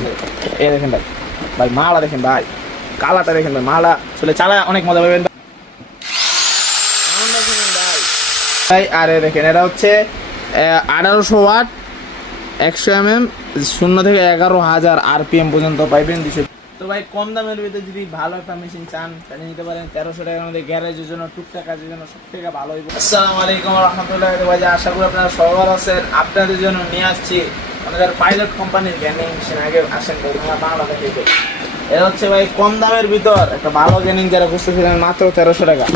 আপনাদের। এই দেখেন ভাই, ভাই মালা দেখেন ভাই, কালারটা দেখেন ভাই, মালা আসলে চালায় অনেক মজা পাবেন ভাই। আর দেখেন এটা হচ্ছে 1800 ওয়াট, 100 mm, 0 থেকে 11,000 RPM পর্যন্ত পাইবেন 200। তো ভাই কম দামের ভিতরে যদি ভালো একটা মেশিন চান তাহলে নিতে পারেন 1300 টাকার মধ্যে। গ্যারেজের জন্য, টুকটাক কাজের জন্য সব থেকে ভালো হইব। আসসালামু আলাইকুম ওয়া রাহমাতুল্লাহি ওয়া বারাকাতুহু। আশা করি আপনারা সবাই ভালো আছেন। আপনাদের জন্য নিয়ে আসছি আমাদের পাইলট কোম্পানির গেমিং মেশিন। আগে আসেন ভাই, আমরা বাংলা দেখে। এটা হচ্ছে ভাই কম দামের ভিতর একটা ভালো গেমিং যারা খুঁজতেছিলেন, মাত্র 1300 টাকা,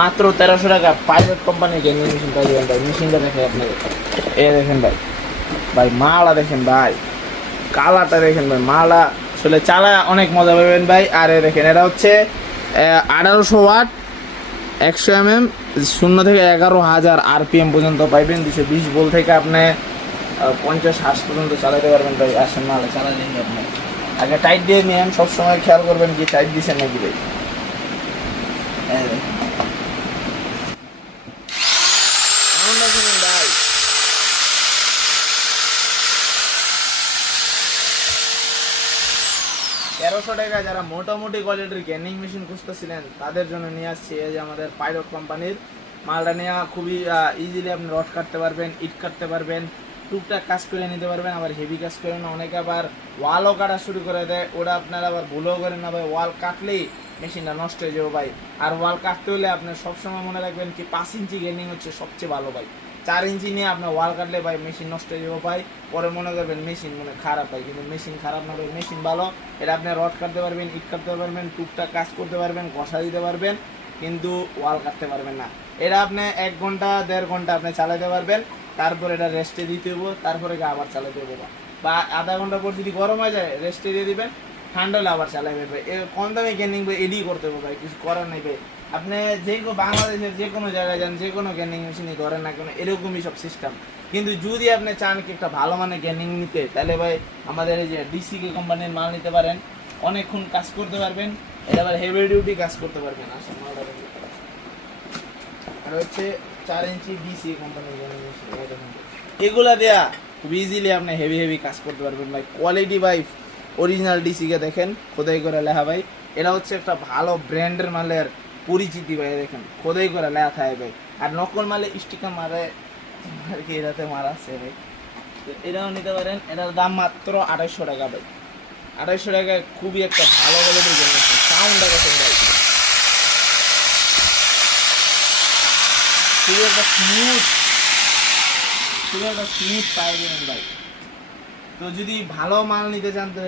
মাত্র 1300 টাকা পাইলট কোম্পানির গেমিং মেশিন পাইবেন ভাই। মেশিনটা দেখে আপনাদের, এই দেখেন ভাই, ভাই মালা দেখেন ভাই, কালারটা দেখেন ভাই, মালা আসলে চালায় অনেক মজা পাবেন ভাই। আর দেখেন এটা হচ্ছে 1800 ওয়াট, 100 mm, 0 থেকে 11,000 RPM পর্যন্ত পাইবেন। 220 ভোল্ট থেকে আপনি 50-60 পর্যন্ত চালাতে পারবেন ভাই। আসেন মালা চালাই দেখি আপনি। আগে টাইট দিয়ে নিয়েন, সবসময় খেয়াল করবেন কি টাইট দিচ্ছেন নাকি ভাই। ভাই 1300 টাকা যারা মোটামুটি কোয়ালিটির গেমিং মেশিন খুঁজতেছিলেন তাদের জন্য নিয়ে আসছি এই যে আমাদের পাইলট কোম্পানির মালটা। নেওয়া খুবই ইজিলি আপনি রড কাটতে পারবেন, ইট কাটতে পারবেন, টুকটাক কাজ করে নিতে পারবেন। আবার হেভি কাজ করেন না, অনেকে আবার ওয়ালও কাটা শুরু করে দেয়, ওটা আপনারা আবার ভুলও করেন না ভাই। ওয়াল কাটলেই মেশিনটা নষ্ট হয়ে যাবে ভাই। আর ওয়াল কাটতে হলে আপনার সবসময় মনে রাখবেন কি 5 ইঞ্চি গেমিং হচ্ছে সবচেয়ে ভালো ভাই। 4 ইঞ্চি নিয়ে আপনার ওয়াল কাটলে ভাই মেশিন নষ্ট হয়ে যাবে ভাই। পরে মনে করবেন মেশিন খারাপ ভাই, কিন্তু মেশিন খারাপ না ভাই, মেশিন ভালো। এটা আপনি রড কাটতে পারবেন, ইট কাটতে পারবেন, টুকটাক কাজ করতে পারবেন, ঘষা দিতে পারবেন, কিন্তু ওয়াল কাটতে পারবেন না। এটা আপনি 1 ঘন্টা 1.5 ঘন্টা আপনি চালাতে পারবেন, তারপর এটা রেস্টে দিতে হবো, তারপরে আবার চালাতে হবো। বা আধা ঘন্টা পর যদি গরম হয়ে যায় রেস্টে দিয়ে দিবেন, ঠান্ডা হলে আবার চালাবেন ভাই। কম দামে গেমিং ভাই এডি করতে হবে ভাই, কিছু করার নেই ভাই। আপনি যে বাংলাদেশের যে কোনো জায়গায় যান, যে কোনো গেমিং মেশিনই ধরেন না কেন, এরকমই সব সিস্টেম। কিন্তু যদি আপনি চান কি একটা ভালো মানে গেমিং নিতে, তাহলে ভাই আমাদের এই যে ডিসিকে কোম্পানির মাল নিতে পারেন। অনেকক্ষণ কাজ করতে পারবেন, এটা আবার হেভি ডিউটি কাজ করতে পারবেন। আসেন মালটা দেখুন। আর হচ্ছে 4 ইঞ্চি ডিসি কোম্পানির গেমিং মেশিন, এগুলা দেয়া খুব ইজিলি আপনি হেভি কাজ করতে পারবেন ভাই। কোয়ালিটি ভাই অরিজিনাল ডিসিকে দেখেন, খোদাই করে লেখা ভাই। এটা হচ্ছে একটা ভালো ব্র্যান্ডের মালের পরিচিতি ভাই। দেখেন খোদাই করে লেখা থাকে ভাই। আর নকল মালে স্টিকার মারে আর কি, এটাতে মারা আছে ভাই। তো এটাও নিতে পারেন। এটার দাম মাত্র 2800 টাকা ভাই। 2800 টাকায় খুবই একটা ভালো কোয়ালিটির গেমিং মেশিন। সাউন্ডটা দেখেন ভাই, খুবই একটা স্মুথ পাই যাবেন ভাই। তো যদি ভালো মাল নিতে চান তো